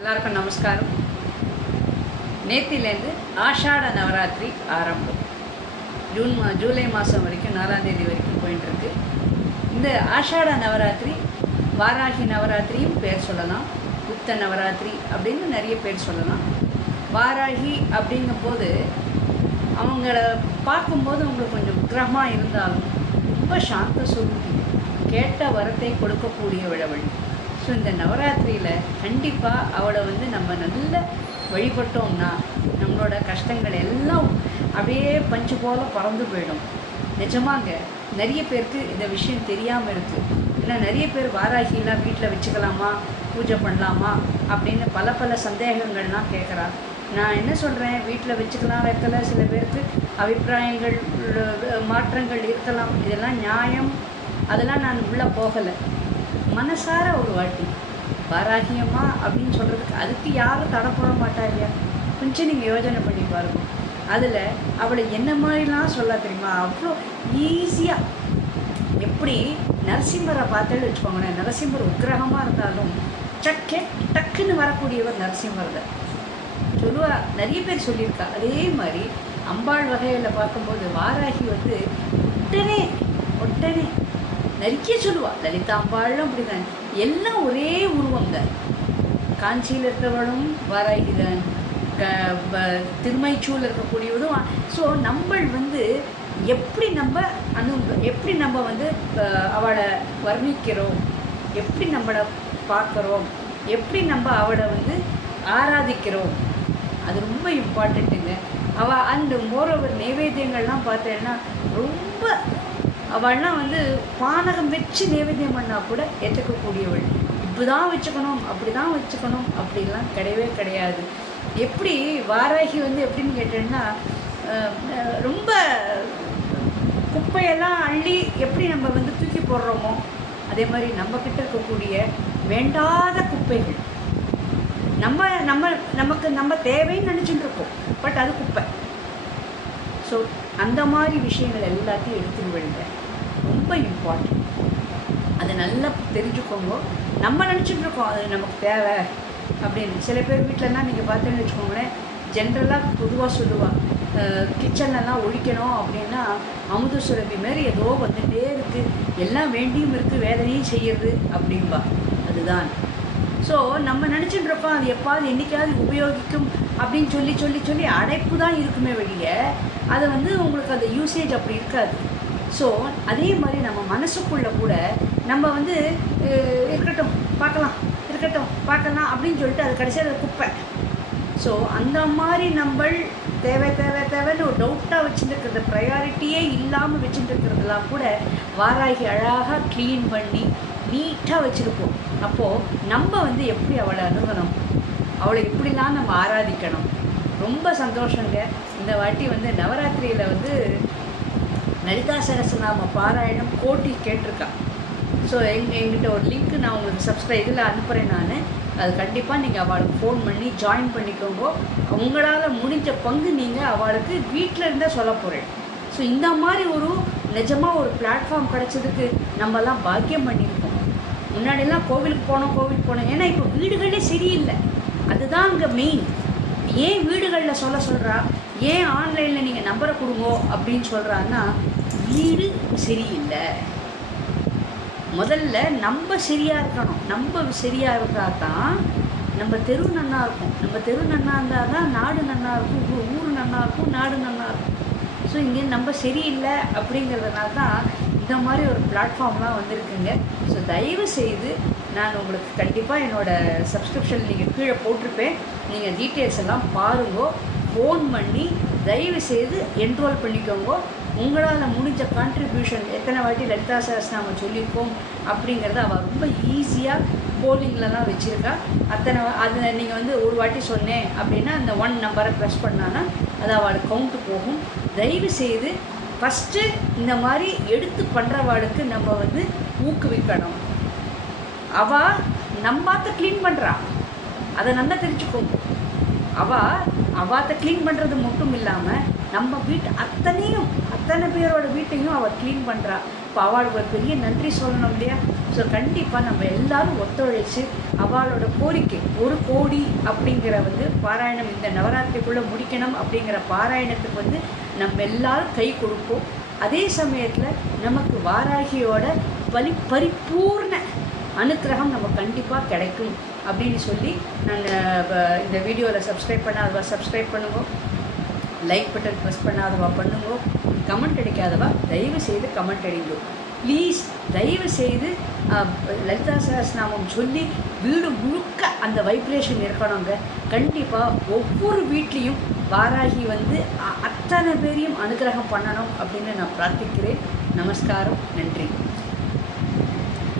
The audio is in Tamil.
எல்லாருக்கும் நமஸ்காரம். நேத்திலேருந்து ஆஷாட நவராத்திரி ஆரம்பம். ஜூன் மா ஜூலை மாதம் வரைக்கும் நாலாம் தேதி வரைக்கும் போயிட்டு இருக்கு இந்த ஆஷாட நவராத்திரி வாராகி நவராத்திரியும் பேர் சொல்லலாம். புத்த நவராத்திரி அப்படின்னு நிறைய பேர் சொல்லலாம். வாராகி அப்படிங்கும்போது அவங்கள பார்க்கும்போது அவங்களுக்கு கொஞ்சம் விக்கிரகமாக இருந்தாலும் ரொம்ப சாந்த சுருதி கேட்ட வரத்தை கொடுக்கக்கூடிய விழவள் ஸோ இந்த நவராத்திரியில் கண்டிப்பாக அவளை வந்து நம்ம நல்ல வழிபட்டோம்னா நம்மளோட கஷ்டங்கள் எல்லாம் அப்படியே பஞ்சு போல பறந்து போயிடும். நிஜமாங்க நிறைய பேருக்கு இந்த விஷயம் தெரியாமல் இருக்குது ஏன்னா நிறைய பேர் வாராகிலாம் வீட்டில் வச்சுக்கலாமா? பூஜை பண்ணலாமா? அப்படின்னு பல பல சந்தேகங்கள்லாம் கேட்குறா நான் என்ன சொல்கிறேன் வீட்டில் வச்சுக்கலாம் வைக்கல. சில பேருக்கு அபிப்பிராயங்கள் மாற்றங்கள் இருக்கலாம். இதெல்லாம் நியாயம். அதெல்லாம் நான் உள்ளே போகலை. மனசார ஒரு வாட்டி. வாராகியம்மா அப்படின்னு சொல்கிறதுக்கு அதுக்கு யாரும் தடை போட மாட்டா இல்லையா? கொஞ்சம் நீங்கள் யோசனை பண்ணி பாருங்க. அதில் அவளை என்ன மாதிரிலாம் சொல்ல தெரியுமா? அவ்வளோ ஈஸியாக எப்படி நரசிம்மரை பார்த்தேன்னு வச்சுக்கோங்களேன் நரசிம்மர் உக்கிரகமாக இருந்தாலும் டக்கே டக்குன்னு வரக்கூடியவர் நரசிம்மர் தான். சொல்லுவா நிறைய பேர் சொல்லியிருக்கா. அதே மாதிரி அம்பாள் வகையில் பார்க்கும்போது வாராகி வந்து உடனே உடனே நிறைய சொல்லுவா லலிதா அப்படிதான். எல்லாம் ஒரே உருவங்க காஞ்சியில் இருக்கிறவளும் வர தான் க- ப- இருக்கக்கூடியவதும் ஸோ நம்மள் வந்து எப்படி நம்ம அனு எப்படி நம்ம வந்து அவளை வர்ணிக்கிறோம்? எப்படி நம்மளை பார்க்குறோம்? எப்படி நம்ம அவளை வந்து ஆராதிக்கிறோம்? அது ரொம்ப இம்பார்ட்டண்ட்டுங்க அவள் அந்த மோரோவர் நைவேத்தியங்கள்லாம் பார்த்தேன்னா ரொம்ப அவள்லாம் வந்து பானகம் வச்சு நைவேத்தியம் பண்ணால் கூட ஏற்றுக்கக்கூடியவள் இப்படி தான் வச்சுக்கணும் அப்படி தான் வச்சுக்கணும் அப்படிலாம் கிடையவே கிடையாது. எப்படி வாராகி வந்து எப்படின்னு கேட்டேன்னா ரொம்ப குப்பையெல்லாம் அள்ளி எப்படி நம்ம வந்து தூக்கி போடுறோமோ அதே மாதிரி நம்மக்கிட்ட இருக்கக்கூடிய வேண்டாத குப்பைகள். நம்ம நம்ம நமக்கு நம்ம தேவைன்னு நினச்சிட்டு இருக்கோம் பட் அது குப்பை. ஸோ அந்த மாதிரி விஷயங்கள் எல்லாத்தையும் எடுத்துட்டு விழுங்க ரொம்ப இம்பார்ட்டன்ட் அதை நல்லா தெரிஞ்சுக்கோங்க. நம்ம நினச்சிட்டு இருக்கோம் அது நமக்கு தேவை அப்படின்னு. சில பேர் வீட்டிலலாம் நீங்கள் பார்த்தேன்னு வச்சுக்கோங்களேன் ஜென்ரலாக பொதுவாக சொல்லுவாள் கிச்சன்லலாம் ஒழிக்கணும் அப்படின்னா அமுத சுரபி மாதிரி ஏதோ வந்துகிட்டே இருக்குது எல்லாம் வேண்டியும் இருக்குது வேதனையும் செய்யறது அப்படின்பா அதுதான். ஸோ நம்ம நினச்சிட்டு இருப்போம் அது எப்பாவது என்றைக்காவது உபயோகிக்கும் அப்படின்னு சொல்லி சொல்லி சொல்லி அடைப்பு தான் இருக்குமே வழியே அதை வந்து உங்களுக்கு அந்த யூசேஜ் அப்படி இருக்காது. ஸோ அதே மாதிரி நம்ம மனசுக்குள்ளே கூட நம்ம வந்து இருக்கட்டும் பார்க்கலாம் இருக்கட்டும் பார்க்கலாம் அப்படின்னு சொல்லிட்டு அது கடைசியாக அது குப்பை. ஸோ அந்த மாதிரி நம்ம தேவை தேவை தேவைன்னு ஒரு டவுட்டாக வச்சுருக்கிறது ப்ரையாரிட்டியே இல்லாமல் வச்சுருக்கிறதுலாம் கூட வாராகி அழகாக க்ளீன் பண்ணி நீட்டாக வச்சுருப்போம். அப்போது நம்ம வந்து எப்படி அவளை அணுகணும்? அவளை எப்படிலாம் நம்ம ஆராதிக்கணும்? ரொம்ப சந்தோஷங்க. இந்த வாட்டி வந்து நவராத்திரியில் வந்து லலிதா சரசநாம பாராயணம் போட்டி கேட்டிருக்கா. ஸோ எங் எங்கிட்ட ஒரு லிங்க் நான் உங்களுக்கு சப்ஸ்கிரைப் இதில் அனுப்புகிறேன் நான். அது கண்டிப்பாக நீங்கள் அவளுக்கு ஃபோன் பண்ணி ஜாயின் பண்ணிக்கோங்க. உங்களால் முடிஞ்ச பங்கு நீங்கள் அவளுக்கு வீட்டில் இருந்தால் சொல்ல போகிறேன் ஸோ இந்த மாதிரி ஒரு நிஜமாக ஒரு பிளாட்ஃபார்ம் கிடச்சதுக்கு நம்மலாம் பாக்கியம் பண்ணியிருக்கோம். முன்னாடியெல்லாம் கோவிலுக்கு போனோம் கோவிலுக்கு போனோம். ஏன்னா இப்போ வீடுகளே சரியில்லை. அதுதான் அங்கே மெயின் ஏன் வீடுகளில் சொல்ல சொல்கிறா ஏன் ஆன்லைனில் நீங்கள் நம்பரை கொடுங்கோ அப்படின்னு சொல்கிறான்னா வீடு சரியில்லை. முதல்ல நம்ம சரியாக இருக்கணும். நம்ம சரியாக இருந்தால் தான் நம்ம தெரு நன்னா இருக்கும். நம்ம தெரு நன்னா இருந்தால் தான் நாடு நன்னா இருக்கும். ஊர் நன்னா இருக்கும் நாடு நன்னா இருக்கும். ஸோ இங்கே நம்ம சரியில்லை அப்படிங்கிறதுனால தான் இந்த மாதிரி ஒரு பிளாட்ஃபார்ம்லாம் வந்திருக்குங்க. ஸோ தயவு செய்து நான் உங்களுக்கு கண்டிப்பாக என்னோடய சப்ஸ்கிரிப்ஷன் நீங்கள் கீழே போட்டிருப்பேன். நீங்கள் டீட்டெயில்ஸ் எல்லாம் பாருங்கோ. ஃபோன் பண்ணி தயவு செய்து என்ரோல் பண்ணிக்கோங்க. உங்களால் முடிஞ்ச கான்ட்ரிபியூஷன் எத்தனை வாட்டி லலிதா சஹஸ்ரநாமம் சொல்லியிருக்கோம் அப்படிங்கிறத அவள் ரொம்ப ஈஸியாக போலிங்லலாம் வச்சுருக்கா. அத்தனை அது நீங்கள் வந்து ஒரு வாட்டி சொன்னேன் அப்படின்னா அந்த ஒன் நம்பரை ப்ரெஸ் பண்ணான்னா அது அவளுக்கு கவுண்ட்டு போகும். தயவு செய்து ஃபஸ்ட்டு இந்த மாதிரி எடுத்து பண்ணுறவாளுக்கு நம்ம வந்து ஊக்குவிக்கணும். அவள் நம்பாத்த க்ளீன் பண்ணுறா அதை நல்லா தெரிஞ்சுக்கோங்க. அவள் அவாத்த க்ளீன் பண்ணுறது மட்டும் இல்லாமல் நம்ம வீட்டு அத்தனையும் அத்தனை பேரோட வீட்டையும் அவள் க்ளீன் பண்ணுறா இப்போ அவளுக்கு ஒரு பெரிய நன்றி சொல்லணும் இல்லையா? ஸோ கண்டிப்பாக நம்ம எல்லாரும் ஒத்துழைச்சு அவளோட கோரிக்கை ஒரு கோடி அப்படிங்கிற வந்து பாராயணம் இந்த நவராத்திரிக்குள்ளே முடிக்கணும் அப்படிங்கிற பாராயணத்துக்கு வந்து நம்ம எல்லாரும் கை கொடுப்போம். அதே சமயத்தில் நமக்கு வாராகியோட பலி பரிபூர்ண அனுக்கிரகம் நம்ம கண்டிப்பாக கிடைக்கும் அப்படின்னு சொல்லி நான் இந்த வீடியோவில் சப்ஸ்கிரைப் பண்ணாதவா சப்ஸ்கிரைப் பண்ணுவோம் லைக் பட்டன் ப்ரெஸ் பண்ணாதவா பண்ணுங்கோ. கமெண்ட் அடிக்காதவா தயவு செய்து கமெண்ட் அடிங்கோ. ப்ளீஸ் தயவு செய்து லலிதா சகஸ்நாமம் சொல்லி வீடு முழுக்க அந்த வைப்ரேஷன் இருக்கணுங்க. கண்டிப்பாக ஒவ்வொரு வீட்லேயும் வாராகி வந்து அத்தனை பேரையும் அனுகிரகம் பண்ணணும் அப்படின்னு நான் பிரார்த்திக்கிறேன். நமஸ்காரம் நன்றி.